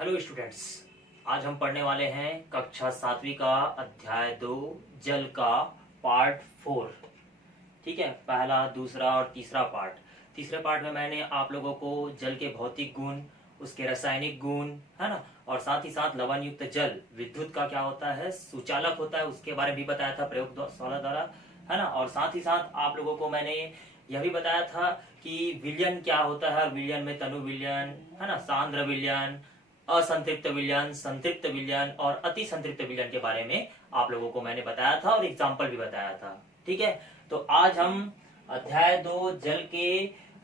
Hello students, आज हम पढ़ने वाले हैं कक्षा 7वीं का अध्याय 2 जल का पार्ट 4। ठीक है, पहला, दूसरा और तीसरा पार्ट। तीसरे पार्ट में मैंने आप लोगों को जल के भौतिक गुण, उसके रासायनिक गुण, है ना, और साथ ही साथ लवण युक्त जल विद्युत का क्या होता है, सुचालक होता है, उसके बारे में भी बताया था प्रयोगशाला द्वारा, है ना। और साथ ही साथ आप लोगों को मैंने यह भी बताया था कि विलयन क्या होता है, विलयन में तनु विलयन, है ना, सांद्र विलयन, असंतृप्त विलयन, संतृप्त विलयन और अति संतृप्त विलयन के बारे में आप लोगों को मैंने बताया था और एग्जाम्पल भी बताया था। ठीक है, तो आज हम अध्याय 2 जल के,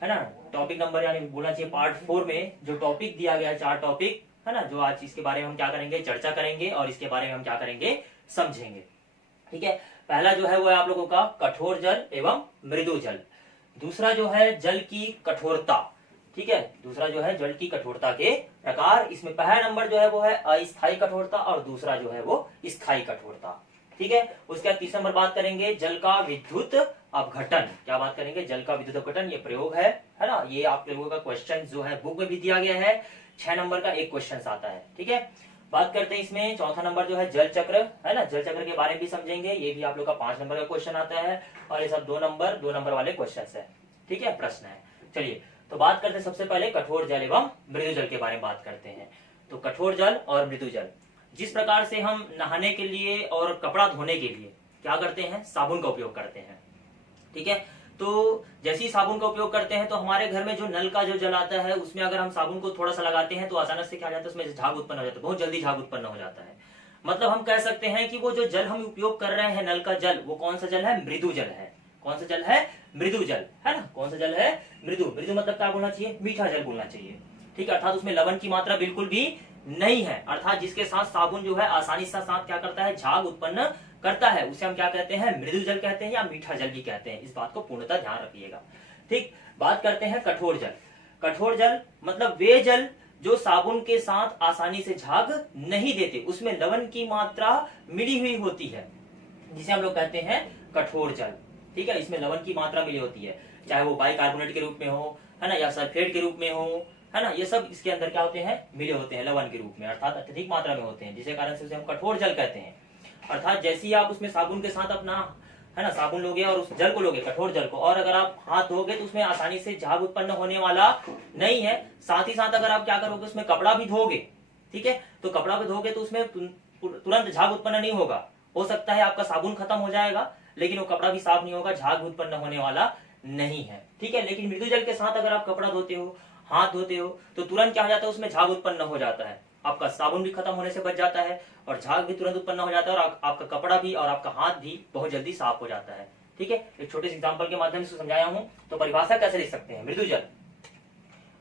है ना, टॉपिक नंबर यानी बोलना चाहिए पार्ट 4 में जो टॉपिक दिया गया है, 4 टॉपिक, है ना, जो आज इसके बारे में हम क्या करेंगे, चर्चा करेंगे और इसके बारे में हम क्या करेंगे, समझेंगे। ठीक है, पहला जो है वो है आप लोगों का कठोर जल एवं मृदु जल। दूसरा जो है जल की कठोरता। ठीक है, दूसरा जो है जल की कठोरता के प्रकार। इसमें पहला नंबर जो है वो है अस्थायी कठोरता और दूसरा जो है वो स्थायी कठोरता। ठीक है, उसके बाद तीसरा नंबर बात करेंगे जल का विद्युत अपघटन। क्या बात करेंगे, जल का विद्युत अपघटन, ये प्रयोग है ना, ये आप लोगों का क्वेश्चन जो है बुक में भी दिया गया है, 6 नंबर का एक क्वेश्चन आता है। ठीक है, बात करते हैं इसमें चौथा नंबर जो है जल चक्र, है ना, जल चक्र के बारे में भी समझेंगे, ये भी आप लोग का 5 नंबर का क्वेश्चन आता है और ये सब 2 नंबर वाले क्वेश्चन है। ठीक है, प्रश्न है। चलिए, तो बात करते हैं सबसे पहले कठोर जल एवं मृदु जल के बारे में बात करते हैं। तो कठोर जल और मृदु जल, जिस प्रकार से हम नहाने के लिए और कपड़ा धोने के लिए क्या करते हैं, साबुन का उपयोग करते हैं। ठीक है, तो जैसे ही साबुन का उपयोग करते हैं तो हमारे घर में जो नल का जो जल आता है उसमें अगर हम साबुन को थोड़ा सा लगाते हैं तो अचानक से क्या जाता है, उसमें झाग उत्पन्न हो जाता है, बहुत जल्दी झाग उत्पन्न हो जाता है। मतलब हम कह सकते हैं कि वो जो जल हम उपयोग कर रहे हैं नल का जल, वो कौन सा जल है, मृदु जल है। कौन सा जल है, मृदु जल, है ना। कौन सा जल है, मृदु। मृदु मतलब क्या बोलना चाहिए, मीठा जल बोलना चाहिए। ठीक है, अर्थात उसमें लवण की मात्रा बिल्कुल भी नहीं है, अर्थात जिसके साथ साबुन जो है आसानी से साथ क्या करता है, झाग उत्पन्न करता है, उसे हम क्या कहते हैं, मृदु जल कहते हैं या मीठा जल भी कहते हैं। इस बात को पूर्णतः ध्यान रखिएगा। ठीक, बात करते हैं कठोर जल। कठोर जल मतलब वे जल जो साबुन के साथ आसानी से झाग नहीं देते, उसमें लवण की मात्रा मिली हुई होती है, जिसे हम लोग कहते हैं कठोर जल। ठीक है, इसमें लवण की मात्रा मिली होती है, चाहे वो बाइकार्बोनेट के रूप में हो, है ना, या सल्फेट के रूप में हो, है ना, ये सब इसके अंदर क्या होते हैं, मिले होते हैं लवण के रूप में, अर्थात अत्यधिक मात्रा में होते हैं, जिसके कारण से उसे हम कठोर जल कहते हैं। अर्थात जैसे ही आप उसमें साबुन के साथ अपना, है ना, साबुन लोगे और उस जल को लोगे, कठोर जल को, और अगर आप हाथ धोगे तो उसमें आसानी से झाग उत्पन्न होने वाला नहीं है। साथ ही साथ अगर आप क्या करोगे, उसमें कपड़ा भी धोगे, ठीक है, तो कपड़ा भी धोगे तो उसमें तुरंत झाग उत्पन्न नहीं होगा। हो सकता है आपका साबुन खत्म हो जाएगा लेकिन वो कपड़ा भी साफ नहीं होगा, झाग उत्पन्न होने वाला नहीं है। ठीक है, लेकिन मृदु जल के साथ अगर आप कपड़ा धोते हो, हाथ धोते हो, तो तुरंत क्या हो जाता है, उसमें झाग उत्पन्न हो जाता है, आपका साबुन भी खत्म होने से बच जाता है और झाग भी तुरंत उत्पन्न हो जाता है और आपका कपड़ा भी और आपका हाथ भी बहुत जल्दी साफ हो जाता है। ठीक है, एक छोटे से एग्जाम्पल के माध्यम से समझाया हूं। तो परिभाषा कैसे लिख सकते हैं, मृदु जल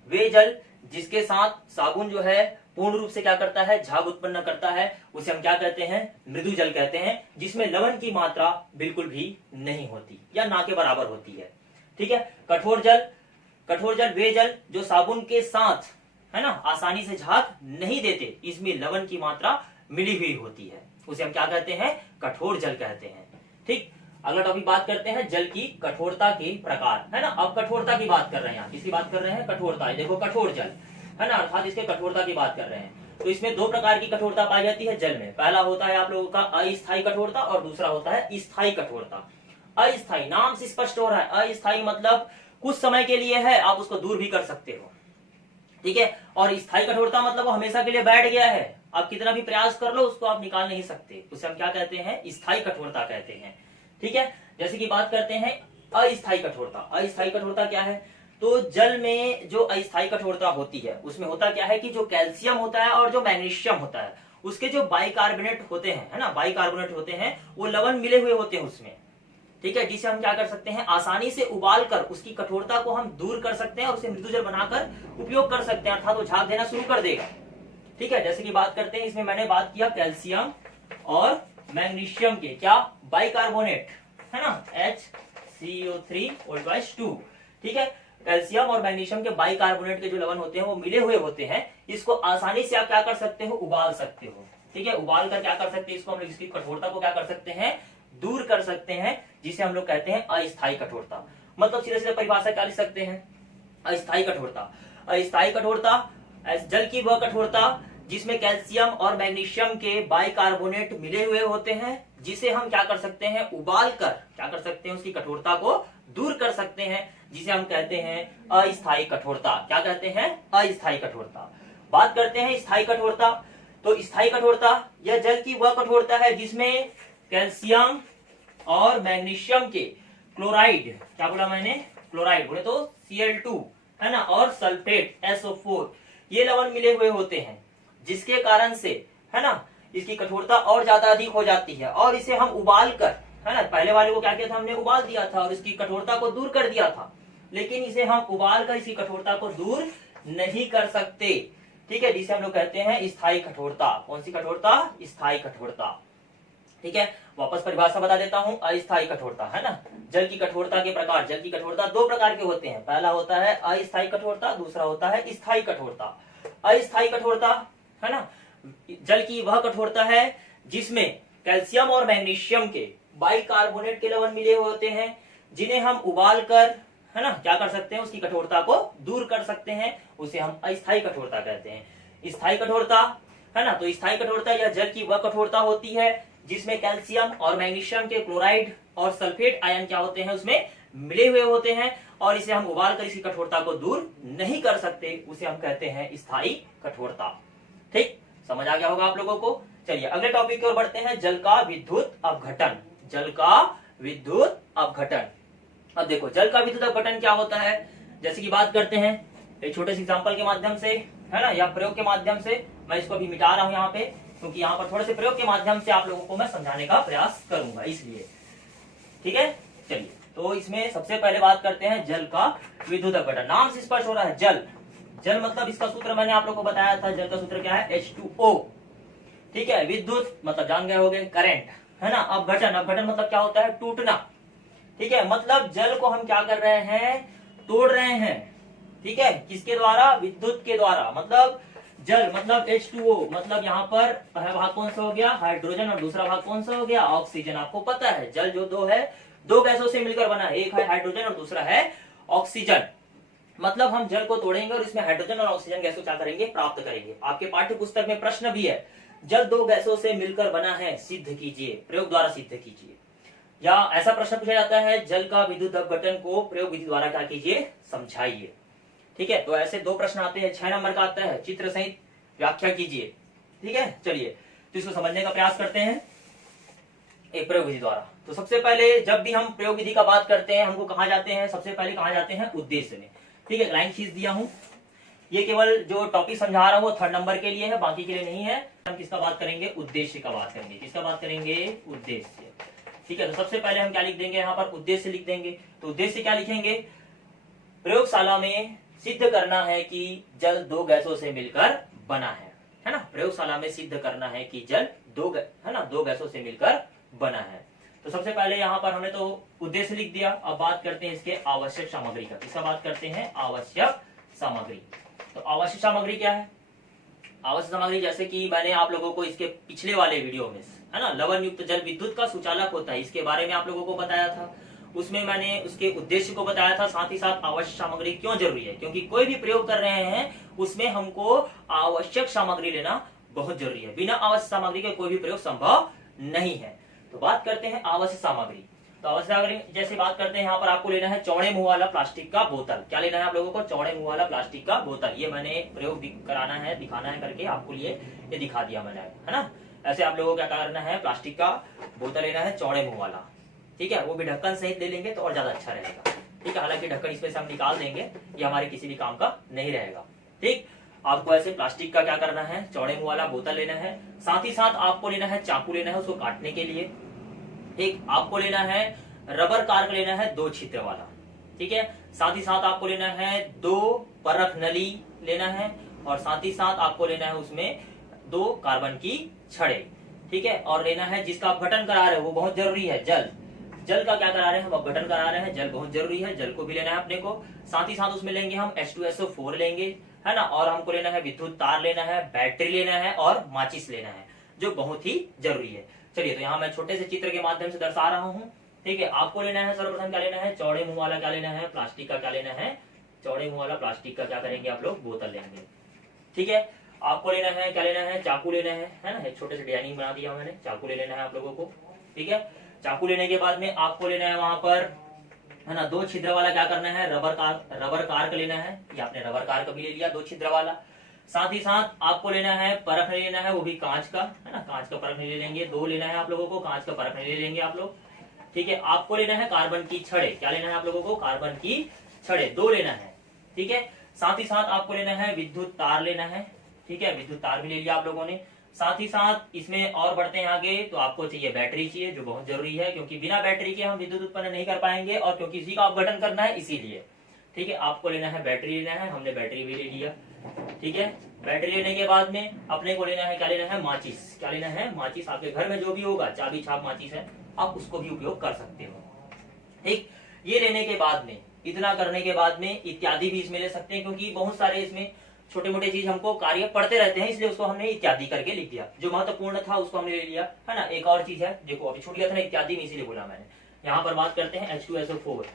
वे जल जिसके साथ साबुन जो है पूर्ण रूप से क्या करता है, झाग उत्पन्न करता है, उसे हम क्या कहते हैं, मृदु जल कहते हैं, जिसमें लवण की मात्रा बिल्कुल भी नहीं होती या ना के बराबर होती है। ठीक है, कठोर जल वे जल जो साबुन के साथ, है ना, आसानी से झाग नहीं देते, इसमें लवण की मात्रा मिली हुई होती है, उसे हम क्या कहते हैं, कठोर जल कहते हैं। ठीक, अगला टॉपिक बात करते हैं जल की कठोरता के प्रकार, है ना। अब कठोरता की बात कर रहे हैं, किसकी बात कर रहे हैं, कठोरता। देखो कठोर जल, है ना, अर्थात इसके कठोरता की बात कर रहे हैं। तो इसमें 2 प्रकार की कठोरता पाई जाती है जल में। पहला होता है आप लोगों का अस्थायी कठोरता और दूसरा होता है स्थायी कठोरता। अस्थायी, नाम से स्पष्ट हो रहा है, अस्थायी मतलब कुछ समय के लिए है, आप उसको दूर भी कर सकते हो। ठीक है, और स्थायी कठोरता मतलब वो हमेशा के लिए बैठ गया है, आप कितना भी प्रयास कर लो उसको आप निकाल नहीं सकते, उसे हम क्या कहते हैं, स्थायी कठोरता कहते हैं। ठीक है, जैसे कि बात करते हैं अस्थायी कठोरता। अस्थायी कठोरता क्या है, तो जल में जो अस्थायी कठोरता होती है उसमें होता क्या है कि जो कैल्शियम होता है और जो मैग्नीशियम होता है, उसके जो बाइकार्बोनेट होते हैं, है ना, बाइकार्बोनेट होते हैं, वो लवण मिले हुए होते हैं उसमें। ठीक है, जिसे हम क्या कर सकते हैं, आसानी से उबाल कर उसकी कठोरता को हम दूर कर सकते हैं और उसे मृदु जल बनाकर उपयोग कर सकते हैं, अर्थात वो झाग देना शुरू कर देगा। ठीक है, जैसे कि बात करते हैं, इसमें मैंने बात किया कैल्शियम और मैग्नीशियम के क्या, बाइकार्बोनेट, है ना, HCO3/2। ठीक है, कैल्शियम और मैग्नीशियम के बाइकार्बोनेट के जो लवण होते हैं वो मिले हुए होते हैं, इसको आसानी से आप क्या कर सकते हो, उबाल सकते हो। ठीक है, उबाल कर क्या कर सकते हैं, इसको हम लोग इसकी कठोरता को क्या कर सकते हैं, दूर कर सकते हैं, जिसे हम लोग कहते हैं अस्थायी कठोरता। मतलब सीधे सीधे परिभाषा क्या लिख सकते हैं, अस्थायी कठोरता। अस्थायी कठोरता जल की वह कठोरता जिसमें कैल्शियम और मैग्नीशियम के बाइकार्बोनेट मिले हुए होते हैं, जिसे हम क्या कर सकते हैं, उबाल कर क्या कर सकते हैं, उसकी कठोरता को दूर कर सकते हैं, जिसे हम कहते हैं अस्थायी कठोरता। क्या कहते हैं, अस्थायी कठोरता। बात करते हैं स्थायी कठोरता। तो स्थायी कठोरता यह जल की वह कठोरता है जिसमें कैल्शियम और मैग्नीशियम के क्लोराइड, क्या बोला मैंने, क्लोराइड बोले तो Cl2 है ना, और सल्फेट SO4 ये लवण मिले हुए होते हैं, जिसके कारण से है ना इसकी कठोरता और ज्यादा अधिक हो जाती है। और इसे हम उबाल कर, है ना, पहले वाले को क्या किया था, हमने उबाल दिया था और इसकी कठोरता को दूर कर दिया था, लेकिन इसे हम उबाल कर इसकी कठोरता को दूर नहीं कर सकते। ठीक है, जिसे हम लोग कहते हैं स्थायी कठोरता। कौन सी कठोरता, स्थायी कठोरता। ठीक है, वापस परिभाषा बता देता हूं, अस्थायी कठोरता है ना। जल की कठोरता के प्रकार, जल की कठोरता दो प्रकार के होते हैं, पहला होता है अस्थायी कठोरता, दूसरा होता है स्थायी कठोरता। अस्थायी कठोरता है ना, जल की वह कठोरता है जिसमें कैल्शियम और मैग्नीशियम के बाइकार्बोनेट के लवण मिले होते हैं, जिन्हें हम उबाल कर, है ना, क्या कर सकते हैं, उसकी कठोरता को दूर कर सकते हैं, उसे हम अस्थायी कठोरता कहते हैं। स्थायी कठोरता है ना, तो स्थायी कठोरता यह जल की वह कठोरता होती है जिसमें कैल्शियम और मैग्नीशियम के क्लोराइड और सल्फेट आयन क्या होते हैं, उसमें मिले हुए होते हैं, और इसे हम उबाल कर इसकी कठोरता को दूर नहीं कर सकते, उसे हम कहते हैं स्थायी कठोरता। ठीक, समझ आ गया होगा आप लोगों को। चलिए अगले टॉपिक की ओर बढ़ते हैं, जल का विद्युत अपघटन। जल का विद्युत अपघटन। अब देखो जल का विद्युत अपघटन क्या होता है, जैसे कि बात करते हैं एक छोटे से एग्जांपल के माध्यम से, है ना, या प्रयोग के माध्यम से। मैं इसको अभी मिटा रहा हूं यहाँ पे, क्योंकि यहाँ पर थोड़े से प्रयोग के माध्यम से आप लोगों को मैं समझाने का प्रयास करूंगा, इसलिए। ठीक है, चलिए तो इसमें सबसे पहले बात करते हैं जल का विद्युत अपघटन। नाम से स्पष्ट हो रहा है, जल। जल मतलब इसका सूत्र मैंने आप लोगों को बताया था, जल का सूत्र क्या है, H2O। ठीक है, विद्युत मतलब जान गए होंगे, करंट, है ना। अपघटन, अपघटन मतलब क्या होता है, टूटना। ठीक है, मतलब जल को हम क्या कर रहे हैं, तोड़ रहे हैं। ठीक है, किसके द्वारा, विद्युत के द्वारा। मतलब जल मतलब H2O, मतलब यहाँ पर पहला भाग कौन सा हो गया, हाइड्रोजन, और दूसरा भाग कौन सा हो गया, ऑक्सीजन। आपको पता है जल जो दो है, दो गैसों से मिलकर बना है, एक है हाइड्रोजन और दूसरा है ऑक्सीजन। मतलब हम जल को तोड़ेंगे और इसमें हाइड्रोजन और ऑक्सीजन गैसों क्या करेंगे, प्राप्त करेंगे। आपके पाठ्य पुस्तक में प्रश्न भी है, जल दो गैसों से मिलकर बना है, सिद्ध कीजिए, प्रयोग द्वारा सिद्ध कीजिए। या ऐसा प्रश्न पूछा जाता है, जल का विद्युत अपघटन को प्रयोग विधि द्वारा क्या कीजिए, समझाइए। ठीक है, तो ऐसे दो प्रश्न आते हैं, 6 नंबर का आता है, चित्र सहित व्याख्या कीजिए। ठीक है, चलिए तो इसको समझने का प्रयास करते हैं एक प्रयोग विधि द्वारा। तो सबसे पहले जब भी हम प्रयोग विधि का बात करते हैं, हमको कहा जाते हैं, सबसे पहले कहा जाते हैं उद्देश्य में। ठीक है, लाइन खींच दिया हूं, ये केवल जो टॉपिक समझा रहा हूं वो 3rd नंबर के लिए है, बाकी के लिए नहीं है। हम किसका बात करेंगे, उद्देश्य का बात करेंगे। किसका बात करेंगे, उद्देश्य। ठीक है, तो सबसे पहले हम क्या लिख देंगे, यहाँ पर उद्देश्य लिख देंगे। तो उद्देश्य क्या लिखेंगे, प्रयोगशाला में सिद्ध करना है कि जल दो गैसों से मिलकर बना है ना। प्रयोगशाला में सिद्ध करना है कि जल दो गैसों से मिलकर बना है। तो सबसे पहले यहाँ पर हमने तो उद्देश्य लिख दिया। अब बात करते हैं इसके आवश्यक सामग्री का। किसका बात करते हैं, आवश्यक सामग्री। तो आवश्यक सामग्री क्या है, आवश्यक सामग्री जैसे कि मैंने आप लोगों को इसके पिछले वाले वीडियो में, है ना, लवण युक्त जल विद्युत का सुचालक होता है, इसके बारे में आप लोगों को बताया था। उसमें मैंने उसके उद्देश्य को बताया था, साथ ही साथ आवश्यक सामग्री क्यों जरूरी है, क्योंकि कोई भी प्रयोग कर रहे हैं उसमें हमको आवश्यक सामग्री लेना बहुत जरूरी है। बिना आवश्यक सामग्री के कोई भी प्रयोग संभव नहीं है। तो बात करते हैं आवश्यक सामग्री। तो आवश्यक सामग्री जैसे बात करते हैं, यहाँ पर आपको लेना है चौड़े मुंह वाला प्लास्टिक का बोतल। क्या लेना है आप लोगों को, चौड़े मुंह वाला प्लास्टिक का बोतल। ये मैंने प्रयोग कराना है, दिखाना है करके आपको लिए ये दिखा दिया मैंने, है ना। ऐसे आप लोगों को क्या करना है, प्लास्टिक का बोतल लेना है चौड़े मुंह वाला। ठीक है, वो भी ढक्कन सहित ले लेंगे तो और ज्यादा अच्छा रहेगा। ठीक है, हालांकि ढक्कन इसमें से हम निकाल देंगे, ये हमारे किसी भी काम का नहीं रहेगा। ठीक, आपको ऐसे प्लास्टिक का क्या करना है, चौड़े मुंह वाला बोतल लेना है। साथ ही साथ आपको लेना है चाकू, लेना है उसको काटने के लिए। ठीक, आपको लेना है रबर कार्क, लेना है 2 छिद्र वाला। ठीक है, साथ ही साथ आपको लेना है 2 परख नली लेना है, और साथ ही साथ आपको लेना है उसमें 2 कार्बन की छड़े। ठीक है, और लेना है जिसका आप अपघटन करा रहे हो वो बहुत जरूरी है, जल। जल का क्या करा रहे हैं, हम अपघटन करा रहे हैं, जल बहुत जरूरी है, जल को भी लेना है अपने को। साथ ही साथ उसमें लेंगे हम H2SO4 लेंगे, है ना, और हमको लेना है विद्युत तार लेना है, बैटरी लेना है और माचिस लेना है, जो बहुत ही जरूरी है। चलिए, तो यहाँ मैं छोटे से चित्र के माध्यम से दर्शा रहा हूँ। ठीक है, आपको लेना है सर्वप्रथम क्या लेना है, चौड़े मुंह वाला क्या लेना है, प्लास्टिक का क्या लेना है, चौड़े मुंह वाला प्लास्टिक का क्या करेंगे आप लोग, बोतल लेंगे। ठीक है, आपको लेना है, क्या लेना है, चाकू लेना है ना, एक छोटे से डिजाइनिंग बना दिया मैंने, चाकू ले लेना है आप लोगों को। ठीक है, चाकू लेने के बाद में आपको लेना है वहां पर, है ना, 2 छिद्र वाला क्या करना है, रबर कार का लेना है। ये आपने रबर कार का भी ले लिया 2 छिद्र वाला। साथ ही साथ आपको लेना है परख लेना है, वो भी कांच का, है ना, कांच का परख ले लेंगे, 2 लेना है आप लोगों को, कांच का परख ले लेंगे आप लोग। ठीक है, आपको लेना है कार्बन की छड़े, क्या लेना है आप लोगों को, कार्बन की छड़े 2 लेना है। ठीक है, साथ ही साथ आपको लेना है विद्युत तार लेना है। ठीक है, विद्युत तार भी ले लिया आप लोगों ने। साथ ही साथ इसमें और बढ़ते हैं आगे, तो आपको चाहिए बैटरी चाहिए, जो बहुत जरूरी है, क्योंकि बिना बैटरी के हम विद्युत उत्पन्न नहीं कर पाएंगे, और क्योंकि इसी का अपघटन करना है इसीलिए। ठीक है, आपको लेना है बैटरी लेना है, हमने बैटरी भी ले लिया। ठीक है, बैटरी लेने के बाद में अपने को लेना है, क्या लेना है, माचिस, क्या लेना है, माचिस। आपके घर में जो भी होगा, चाबी छाप माचिस है, आप उसको भी उपयोग कर सकते हो। ठीक, ये लेने के बाद में, इतना करने के बाद में इत्यादि भी इसमें ले सकते हैं, क्योंकि बहुत सारे इसमें छोटे मोटे चीज हमको कार्य पढ़ते रहते हैं, इसलिए उसको हमने इत्यादि करके लिख दिया। जो महत्वपूर्ण था उसको हमने ले लिया, है ना। एक और चीज है, देखो अभी छूट गया था ना इत्यादि में, इसीलिए बोला मैंने। यहाँ पर बात करते हैं H2SO4,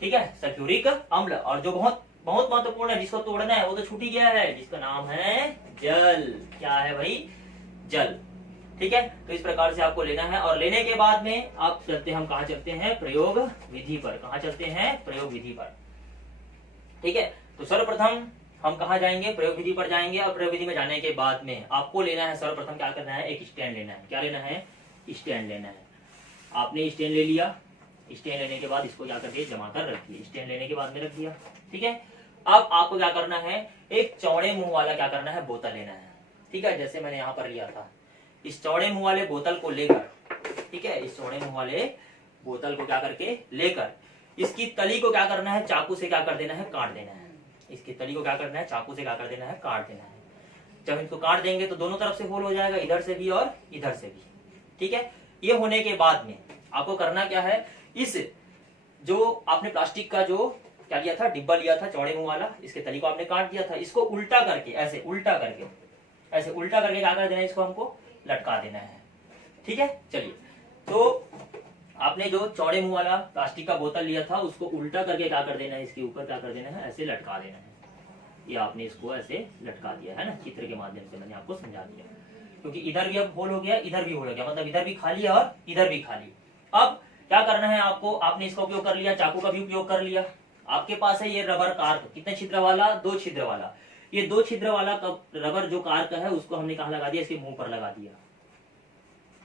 ठीक है, सल्फ्यूरिक अम्ल। और जो बहुत बहुत महत्वपूर्ण है, जिसको तोड़ना है वो तो छूट ही गया है, जिसका नाम है जल। क्या है भाई, जल। ठीक है, तो इस प्रकार से आपको लेना है। और लेने के बाद में आप चलते हैं, हम कहा चलते हैं, प्रयोग विधि पर। कहा चलते हैं, प्रयोग विधि पर। ठीक है, तो सर्वप्रथम हम कहा जाएंगे, प्रयोग विधि पर जाएंगे। और प्रयोग विधि में जाने के बाद में आपको लेना है, सर्वप्रथम क्या करना है, एक स्टैंड लेना है। क्या लेना है, स्टैंड लेना है। आपने स्टैंड ले लिया, स्टैंड लेने के बाद इसको क्या करके जमा कर रखिए, स्टैंड लेने के बाद में रख दिया। ठीक है, अब आपको क्या करना है, एक चौड़े मुंह वाला क्या करना है, बोतल लेना है। ठीक है, जैसे मैंने यहाँ पर लिया था, इस चौड़े मुंह वाले बोतल को लेकर, ठीक है, इस चौड़े मुंह वाले बोतल को क्या करके लेकर, इसकी तली को क्या करना है, चाकू से क्या कर देना है, काट देना है। इसकी तली को क्या करना है, चाकू से क्या कर देना है, काट देना है। जब इसको काट देंगे तो दोनों तरफ से होल हो जाएगा, इधर से भी और इधर से भी। ठीक है, ये होने के बाद में आपको करना क्या है, इस जो आपने प्लास्टिक का जो क्या लिया था, डिब्बा लिया था चौड़े मुंह वाला, इसके तली को आपने काट दिया था, इसको उल्टा करके, ऐसे उल्टा करके, ऐसे उल्टा करके क्या कर देना है, इसको हमको लटका देना है। ठीक है, चलिए, तो आपने जो चौड़े मुंह वाला प्लास्टिक का बोतल लिया था, उसको उल्टा करके क्या कर देना है, इसके ऊपर क्या कर देना है, ऐसे लटका देना है। ये आपने इसको ऐसे लटका दिया है ना, चित्र के माध्यम से मैंने आपको समझा दिया, क्योंकि इधर भी अब होल हो गया, इधर भी होल हो गया, मतलब इधर भी खाली है और इधर भी खाली। अब क्या करना है आपको, आपने इसका उपयोग कर लिया, चाकू का भी उपयोग कर लिया। आपके पास है ये रबर कार्क, कितने छिद्र वाला, 2 छिद्र वाला। ये 2 छिद्र वाला रबर जो कार्क है, उसको हमने कहा लगा दिया, इसके मुंह पर लगा दिया।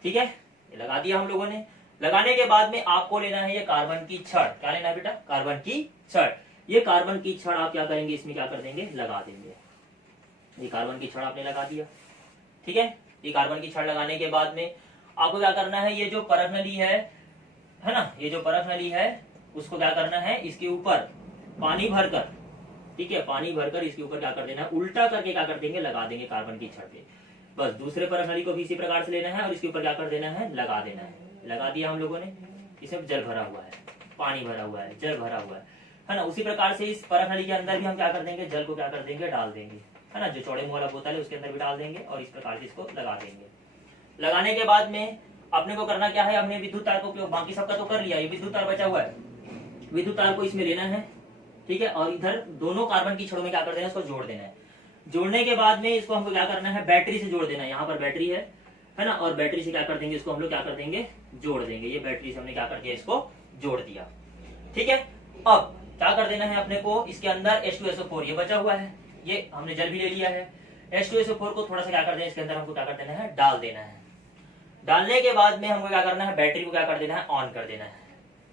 ठीक है, ये लगा दिया हम लोगों ने। लगाने के बाद में आपको लेना है ये कार्बन की छड़। क्या लेना है बेटा, कार्बन की छड़। ये कार्बन की छड़ आप क्या करेंगे, इसमें क्या कर देंगे, लगा देंगे। ये कार्बन की छड़ आपने लगा दिया। ठीक है, ये कार्बन की छड़ लगाने के बाद में आपको क्या करना है, ये जो परख नली है ना, ये जो परख नली है, उसको क्या करना है, इसके ऊपर पानी भरकर, ठीक है, पानी भरकर इसके ऊपर क्या कर देना है, उल्टा करके क्या कर देंगे, लगा देंगे कार्बन की छड़ पे। बस दूसरे परख नली को भी इसी प्रकार से लेना है और इसके ऊपर क्या कर देना है, लगा देना है। लगा दिया हम लोगों ने, इसमें जल भरा हुआ है, पानी भरा हुआ है, जल भरा हुआ है ना। उसी प्रकार से इस परख नली के अंदर भी हम क्या कर देंगे, जल को क्या कर देंगे, डाल देंगे, है ना। जो चौड़े मुंह वाला बोतल है उसके अंदर भी डाल देंगे और इस प्रकार से इसको लगा देंगे। लगाने के बाद में अपने को करना क्या है, हमने विद्युत तार का उपयोग बाकी सबका तो कर लिया, ये विद्युत तार बचा हुआ है, विद्युत तार को इसमें लेना है। ठीक है, और इधर दोनों कार्बन की छड़ों में क्या कर देना है, इसको जोड़ देना है। जोड़ने के बाद में इसको हमको क्या करना है, बैटरी से जोड़ देना है। यहाँ पर बैटरी है ना, और बैटरी से क्या कर देंगे, इसको हम लोग क्या कर देंगे, जोड़ देंगे। ये बैटरी से हमने क्या कर दिया, इसको जोड़ दिया। ठीक है, अब क्या कर देना है अपने को, इसके अंदर H2SO4 ये बचा हुआ है, ये हमने जल भी ले लिया है। H2SO4 को थोड़ा सा क्या कर देना, इसके अंदर हमको क्या कर देना है, डाल देना है। डालने के बाद में हमको क्या करना है, बैटरी को क्या कर देना है, ऑन कर देना है।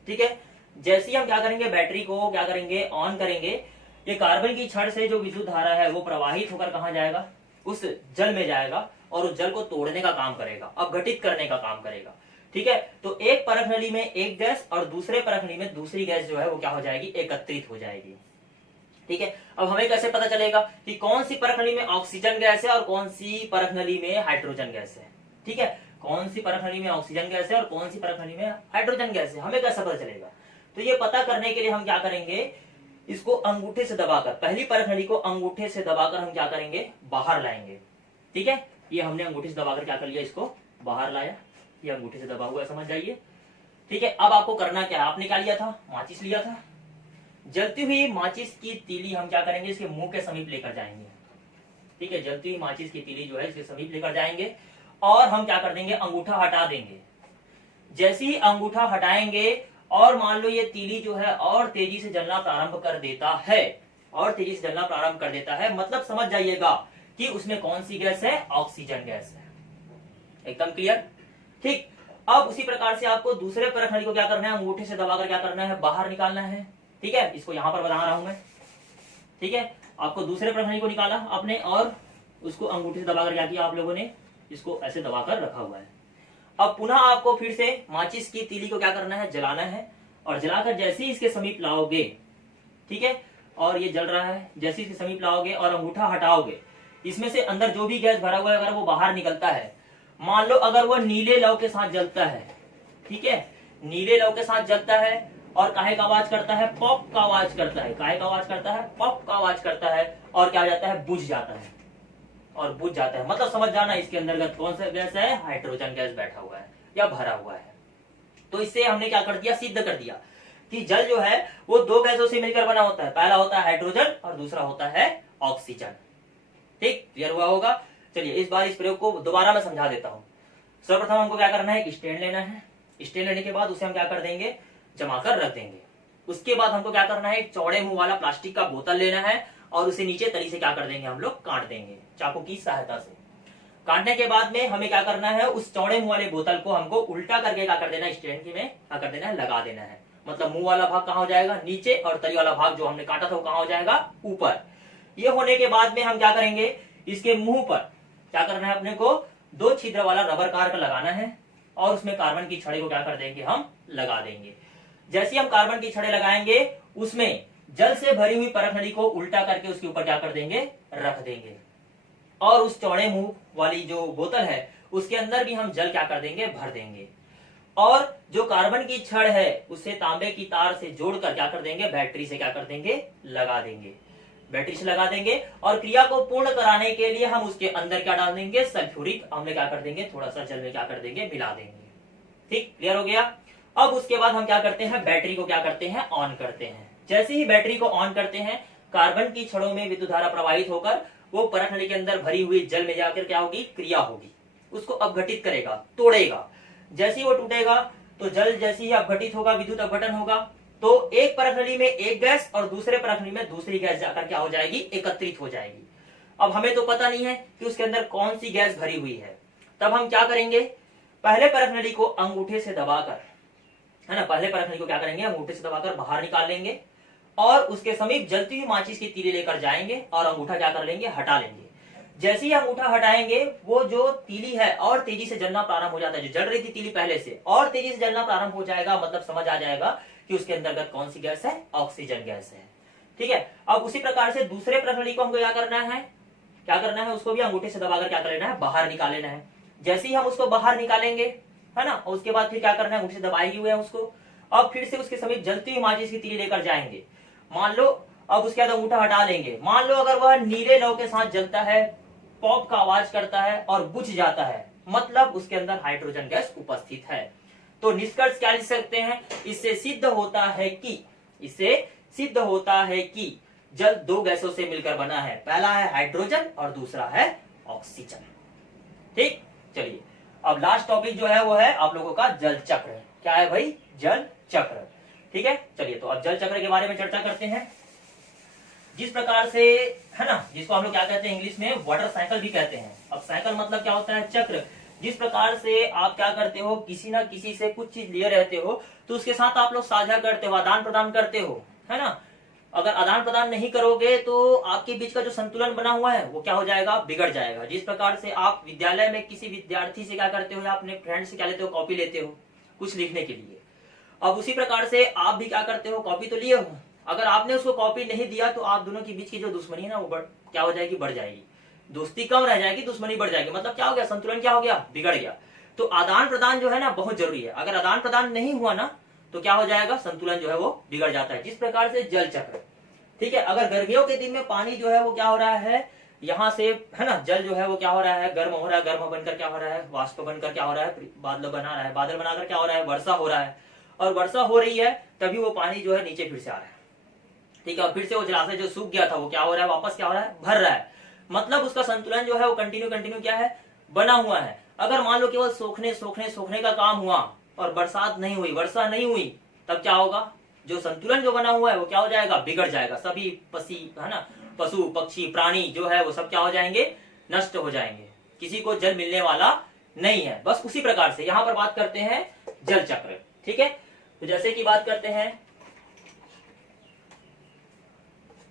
ठीक है, जैसे ही हम क्या करेंगे, बैटरी को क्या करेंगे, ऑन करेंगे, ये कार्बन की छड़ से जो विद्युत धारा है वो प्रवाहित होकर कहाँ जाएगा, उस जल में जाएगा और उस जल को तोड़ने का काम करेगा, अपघटित करने का काम करेगा। ठीक है, तो एक परख नली में एक गैस और दूसरे परख नली में दूसरी गैस जो है वो क्या हो जाएगी, एकत्रित हो जाएगी। ठीक है, अब हमें कैसे पता चलेगा कि कौन सी परख नली में ऑक्सीजन गैस है और कौन सी परख नली में हाइड्रोजन गैस है। ठीक है, कौन सी परख नली में ऑक्सीजन गैस है और कौन सी परख नली में हाइड्रोजन गैस है, हमें कैसे पता चलेगा। तो ये पता करने के लिए हम क्या करेंगे, इसको अंगूठे से दबाकर, पहली परख नली को अंगूठे से दबाकर हम क्या करेंगे, बाहर लाएंगे। ठीक है, ये हमने अंगूठे से दबाकर क्या कर लिया, इसको बाहर लाया, ये अंगूठे से दबा हुआ है, समझ जाइए। ठीक है, अब आपको करना क्या है, आपने क्या लिया था, माचिस लिया था। जलती हुई माचिस की तीली हम क्या करेंगे, इसके मुंह के समीप लेकर जाएंगे। ठीक है, जलती हुई माचिस की तीली जो है इसके समीप लेकर जाएंगे और हम क्या कर देंगे, अंगूठा हटा देंगे। जैसे ही अंगूठा हटाएंगे और मान लो ये तीली जो है और तेजी से जलना प्रारंभ कर देता है, और तेजी से जलना प्रारंभ कर देता है, मतलब समझ जाइएगा कि उसमें कौन सी गैस है, ऑक्सीजन गैस है। एकदम क्लियर। ठीक, अब उसी प्रकार से आपको दूसरे परखड़ी को क्या करना है, अंगूठे से दबाकर क्या करना है, बाहर निकालना है। ठीक है, इसको यहां पर बता रहा हूं मैं। ठीक है, आपको दूसरे परखड़ी को निकाला आपने और उसको अंगूठे से दबाकर क्या किया आप लोगों ने, इसको ऐसे दबाकर रखा हुआ है। अब पुनः आपको फिर से माचिस की तीली को क्या करना है, जलाना है, और जलाकर जैसे ही इसके समीप लाओगे, ठीक है, और ये जल रहा है, जैसे इसके समीप लाओगे और अंगूठा हटाओगे, इसमें से अंदर जो भी गैस भरा हुआ है अगर वो बाहर निकलता है, मान लो अगर वो नीले लौ के साथ जलता है, ठीक है, नीले लौ के साथ जलता है और काहे का आवाज करता है, पॉप का आवाज करता है, काहे का आवाज करता है, पॉप का आवाज करता है, और क्या हो जाता है, बुझ जाता है, और बुझ जाता है, मतलब समझ जाना इसके अंतर्गत कौन सा गैस है, हाइड्रोजन गैस बैठा हुआ है या भरा हुआ है। तो इससे हमने क्या कर दिया, सिद्ध कर दिया कि जल जो है वो दो गैसों से मिलकर बना होता है, पहला होता है हाइड्रोजन और दूसरा होता है ऑक्सीजन। ठीक, क्लियर हुआ होगा। चलिए इस बार इस प्रयोग को दोबारा मैं समझा देता हूं। सर्वप्रथम हमको क्या करना है, एक स्टैंड लेना है, स्टैंड लेने के बाद उसे हम क्या कर देंगे, जमा कर रख देंगे। उसके बाद हमको क्या करना है, एक चौड़े मुंह वाला प्लास्टिक का बोतल लेना है और उसे नीचे तली से क्या कर देंगे, हम लोग काट देंगे चाकू की सहायता से। काटने के बाद में हमें क्या करना है, उस चौड़े मुंह वाले बोतल को हमको उल्टा करके क्या कर देना है, स्टैंड की में क्या कर देना है, लगा देना है। मतलब मुंह वाला भाग कहाँ हो जाएगा, नीचे, और तली वाला भाग जो हमने काटा था वो कहाँ हो जाएगा, ऊपर। ये होने के बाद में हम क्या करेंगे, इसके मुंह पर क्या करना है, अपने को दो छिद्र वाला रबर कार का लगाना है और उसमें कार्बन की छड़े को क्या कर देंगे, हम लगा देंगे। जैसे ही हम कार्बन की छड़े लगाएंगे उसमें जल से भरी हुई परख नली को उल्टा करके उसके ऊपर क्या कर देंगे, रख देंगे, और उस चौड़े मुंह वाली जो बोतल है उसके अंदर भी हम जल क्या कर देंगे, भर देंगे, और जो कार्बन की छड़ है उसे तांबे की तार से जोड़कर क्या कर देंगे, बैटरी से क्या कर देंगे, लगा देंगे, बैटरी से लगा देंगे। और क्रिया को पूर्ण कराने के लिए हम उसके अंदर क्या डाल देंगे, सल्फ्यूरिक अम्ल क्या कर देंगे, थोड़ा सा जल में क्या कर देंगे, मिला देंगे। ठीक, क्लियर हो गया। अब उसके बाद हम क्या करते हैं, बैटरी को क्या करते हैं, ऑन करते हैं। जैसे ही बैटरी को ऑन करते हैं, कार्बन की छड़ों में विद्युत धारा प्रवाहित होकर वो परख नली के अंदर भरी हुई जल में जाकर क्या होगी, क्रिया होगी, उसको अपघटित करेगा, तोड़ेगा। जैसे ही वो टूटेगा तो जल जैसे ही अपघटित होगा, विद्युत अपघटन होगा, तो एक परख नली में एक गैस और दूसरे परख नली में दूसरी गैस जाकर क्या हो जाएगी, एकत्रित हो जाएगी। अब हमें तो पता नहीं है कि उसके अंदर कौन सी गैस भरी हुई है, तब हम क्या करेंगे, पहले परख नली को अंगूठे से दबाकर, है ना, पहले परख नली को क्या करेंगे, अंगूठे से दबाकर बाहर निकाल लेंगे और उसके समीप जलती हुई माचिस की तीली लेकर जाएंगे और अंगूठा क्या कर लेंगे, हटा लेंगे। जैसे ही अंगूठा हटाएंगे वो जो तीली है और तेजी से जलना प्रारंभ हो जाता है, जो जल रही थी तीली पहले से, और तेजी से जलना प्रारंभ हो जाएगा, मतलब समझ आ जाएगा कि उसके अंतर्गत कौन सी गैस है, ऑक्सीजन गैस है। ठीक है, अब उसी प्रकार से दूसरे परख नली को हमको क्या करना है, उसको भी अंगूठे से दबाकर क्या कर लेना है, बाहर निकाल लेना है। जैसे ही हम उसको बाहर निकालेंगे, है ना, और उसके बाद फिर क्या करना है, अंगूठे से दबाए हुए हैं उसको, अब फिर से उसके समीप जलती हुई माचिस की तीली लेकर जाएंगे। मान लो अब उसके बाद अंगूठा हटा लेंगे, मान लो अगर वह नीले लौ के साथ जलता है, पॉप का आवाज करता है और बुझ जाता है, मतलब उसके अंदर हाइड्रोजन गैस उपस्थित है। तो निष्कर्ष क्या लिख सकते हैं, इससे सिद्ध होता है कि जल दो गैसों से मिलकर बना है, पहला है हाइड्रोजन और दूसरा है ऑक्सीजन। ठीक, चलिए अब लास्ट टॉपिक जो है वो है आप लोगों का जल चक्र। क्या है भाई, जल चक्र। ठीक है, चलिए तो अब जल चक्र के बारे में चर्चा करते हैं। जिस प्रकार से, है ना, जिसको हम लोग क्या कहते हैं इंग्लिश में वाटर साइकिल भी कहते हैं। अब साइकिल मतलब क्या होता है, चक्र। जिस प्रकार से आप क्या करते हो, किसी ना किसी से कुछ चीज लिए रहते हो तो उसके साथ आप लोग साझा करते हो, आदान प्रदान करते हो, है ना। अगर आदान प्रदान नहीं करोगे तो आपके बीच का जो संतुलन बना हुआ है वो क्या हो जाएगा, बिगड़ जाएगा। जिस प्रकार से आप विद्यालय में किसी विद्यार्थी से क्या करते हो, या अपने फ्रेंड से क्या लेते हो, कॉपी लेते हो कुछ लिखने के लिए। अब उसी प्रकार से आप भी क्या करते हो, कॉपी तो लिए हो, अगर आपने उसको कॉपी नहीं दिया तो आप दोनों के बीच की जो दुश्मनी है ना वो क्या हो जाएगी, बढ़ जाएगी। दोस्ती कम रह जाएगी, दुश्मनी बढ़ जाएगी, मतलब क्या हो गया, संतुलन क्या हो गया, बिगड़ गया। तो आदान प्रदान जो है ना बहुत जरूरी है। अगर आदान प्रदान नहीं हुआ ना तो क्या हो जाएगा, संतुलन जो है वो बिगड़ जाता है। जिस प्रकार से जल चक्र, ठीक है, अगर गर्मियों के दिन में पानी जो है वो क्या हो रहा है, यहाँ से, है ना, जल जो है वो क्या हो रहा है, गर्म हो रहा है, गर्म बनकर क्या हो रहा है, वाष्प बनकर क्या हो रहा है, बादल बना रहा है, बादल बनाकर क्या हो रहा है, वर्षा हो रहा है, और वर्षा हो रही है तभी वो पानी जो है नीचे फिर से आ रहा है। ठीक है, और फिर से वो जलाशय जो सूख गया था वो क्या हो रहा है, वापस क्या हो रहा है, भर रहा है। मतलब उसका संतुलन जो है वो कंटिन्यू कंटिन्यू क्या है, बना हुआ है। अगर मान लो केवल सोखने सोखने सोखने का काम हुआ और बरसात नहीं हुई, वर्षा नहीं हुई, तब क्या होगा, जो संतुलन जो बना हुआ है वो क्या हो जाएगा, बिगड़ जाएगा। सभी है ना, पशु पक्षी प्राणी जो है वो सब क्या हो जाएंगे, नष्ट हो जाएंगे, किसी को जल मिलने वाला नहीं है। बस उसी प्रकार से यहाँ पर बात करते हैं जल चक्र। ठीक है, तो जैसे कि बात करते हैं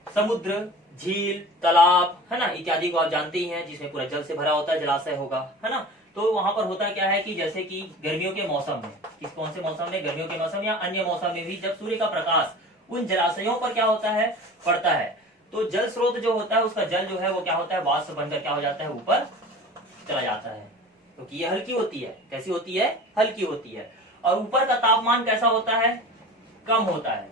समुद्र, झील, तालाब, है ना, इत्यादि को आप जानते ही हैं, जिसमें पूरा जल से भरा होता है, जलाशय होगा, है ना। तो वहां पर होता क्या है कि जैसे कि गर्मियों के मौसम में, किस कौन से मौसम में, गर्मियों के मौसम या अन्य मौसम में भी जब सूर्य का प्रकाश उन जलाशयों पर क्या होता है, पड़ता है, तो जल स्रोत जो होता है उसका जल जो है वो क्या होता है, वाष्प बनकर क्या हो जाता है, ऊपर चला जाता है, क्योंकि ये हल्की होती है। कैसी होती है, हल्की होती है। और ऊपर का तापमान कैसा होता है, कम होता है।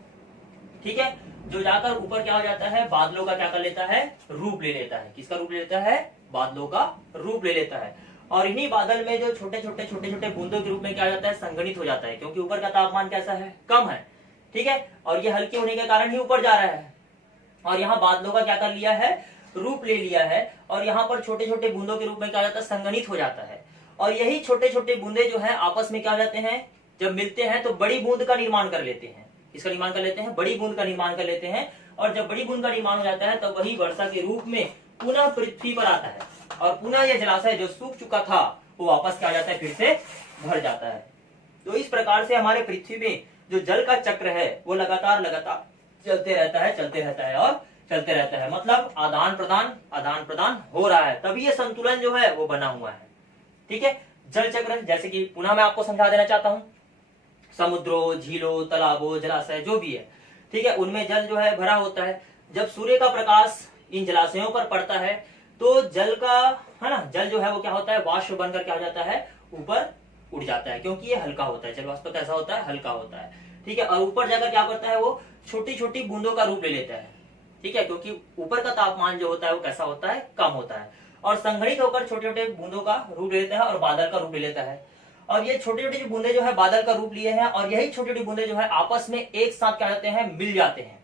ठीक है, जो जाकर ऊपर क्या हो जाता है, बादलों का क्या कर लेता है, रूप ले लेता है। किसका रूप ले लेता है, बादलों का रूप ले लेता है। और इन्हीं बादल में जो छोटे छोटे बूंदों के रूप में क्या हो जाता है, संघनित हो जाता है, क्योंकि ऊपर का तापमान कैसा है, कम है। ठीक है, और ये हल्के होने के कारण ही ऊपर जा रहा है, और यहाँ बादलों का क्या कर लिया है, रूप ले लिया है, और यहाँ पर छोटे छोटे बूंदों के रूप में क्या हो जाता है, संघनित हो जाता है। और यही छोटे छोटे बूंदे जो है आपस में क्या हो जाते हैं, जब मिलते हैं तो बड़ी बूंद का निर्माण कर लेते हैं। इसका निर्माण कर लेते हैं, बड़ी बूंद का निर्माण कर लेते हैं। और जब बड़ी बूंद का निर्माण हो जाता है तो वही वर्षा के रूप में पुनः पृथ्वी पर आता है, और पुनः यह जलाशय जो सूख चुका था वो वापस क्या हो जाता है, फिर से भर जाता है। तो इस प्रकार से हमारे पृथ्वी में जो जल का चक्र है वो लगातार चलते रहता है, चलते रहता है और चलते रहता है। मतलब आदान प्रदान हो रहा है, तभी ये संतुलन जो है वो बना हुआ है। ठीक है, जल चक्र जैसे कि पुनः मैं आपको समझा देना चाहता हूं, समुद्रों, झीलों, तालाबों, जलाशय जो भी है, ठीक है, उनमें जल जो है भरा होता है। जब सूर्य का प्रकाश इन जलाशयों पर पड़ता है तो जल का, है ना, जल जो है वो क्या होता है, वाष्प बनकर क्या हो जाता है, ऊपर उड़ जाता है, क्योंकि ये हल्का होता है। जल वाष्प कैसा होता है, हल्का होता है। ठीक है, और ऊपर जाकर क्या करता है, वो छोटी छोटी बूंदों का रूप ले लेता है। ठीक है, क्योंकि ऊपर का तापमान जो होता है वो कैसा होता है, कम होता है, और संघनित होकर छोटे छोटे बूंदों का रूप ले लेता है और बादल का रूप ले लेता है। और ये छोटी छोटी बूंदे जो है बादल का रूप लिए हैं, और यही छोटी छोटी बूंदे जो है आपस में एक साथ क्या करते हैं, मिल जाते हैं।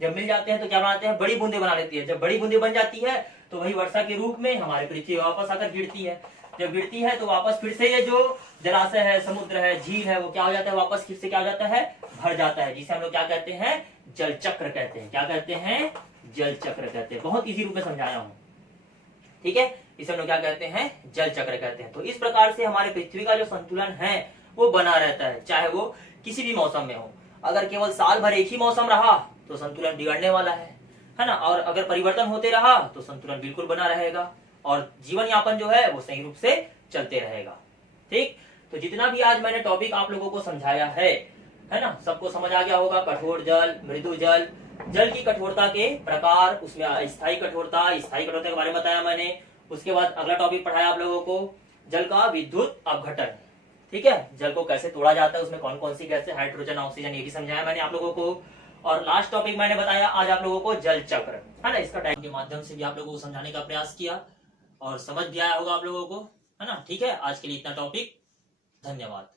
जब मिल जाते हैं तो क्या बनाते हैं, बड़ी बूंदे बना लेती है। जब बड़ी बूंदे बन जाती है तो वही वर्षा के रूप में हमारी पृथ्वी वापस आकर गिरती है। जब गिरती है तो वापस फिर से ये जो जलाशय है, समुद्र है, झील है, वो क्या हो जाता है, वापस फिर से क्या हो जाता है, भर जाता है, जिसे हम लोग क्या कहते हैं, जल चक्र कहते हैं। क्या कहते हैं, जल चक्र कहते हैं। बहुत इजी रूप में समझाया हूं। ठीक है, इसे हम लोग क्या कहते हैं, जल चक्र कहते हैं। तो इस प्रकार से हमारे पृथ्वी का जो संतुलन है वो बना रहता है, चाहे वो किसी भी मौसम में हो। अगर केवल साल भर एक ही मौसम रहा तो संतुलन बिगड़ने वाला है ना, और अगर परिवर्तन होते रहा तो संतुलन बिल्कुल बना रहेगा, और जीवन यापन जो है वो सही रूप से चलते रहेगा। ठीक, तो जितना भी आज मैंने टॉपिक आप लोगों को समझाया है ना, सबको समझ आ गया होगा। कठोर जल, मृदु जल, जल की कठोरता के प्रकार, उसमें स्थायी कठोरता, स्थायी कठोरता के बारे में बताया मैंने। उसके बाद अगला टॉपिक पढ़ाया आप लोगों को जल का विद्युत अपघटन। ठीक है, जल को कैसे तोड़ा जाता है, उसमें कौन कौन सी गैसें, हाइड्रोजन, ऑक्सीजन, ये भी समझाया मैंने आप लोगों को। और लास्ट टॉपिक मैंने बताया आज आप लोगों को जल चक्र, है ना। इसका टाइम के माध्यम से भी आप लोगों को समझाने का प्रयास किया और समझ भी आया होगा आप लोगों को, है ना। ठीक है, आज के लिए इतना टॉपिक। धन्यवाद।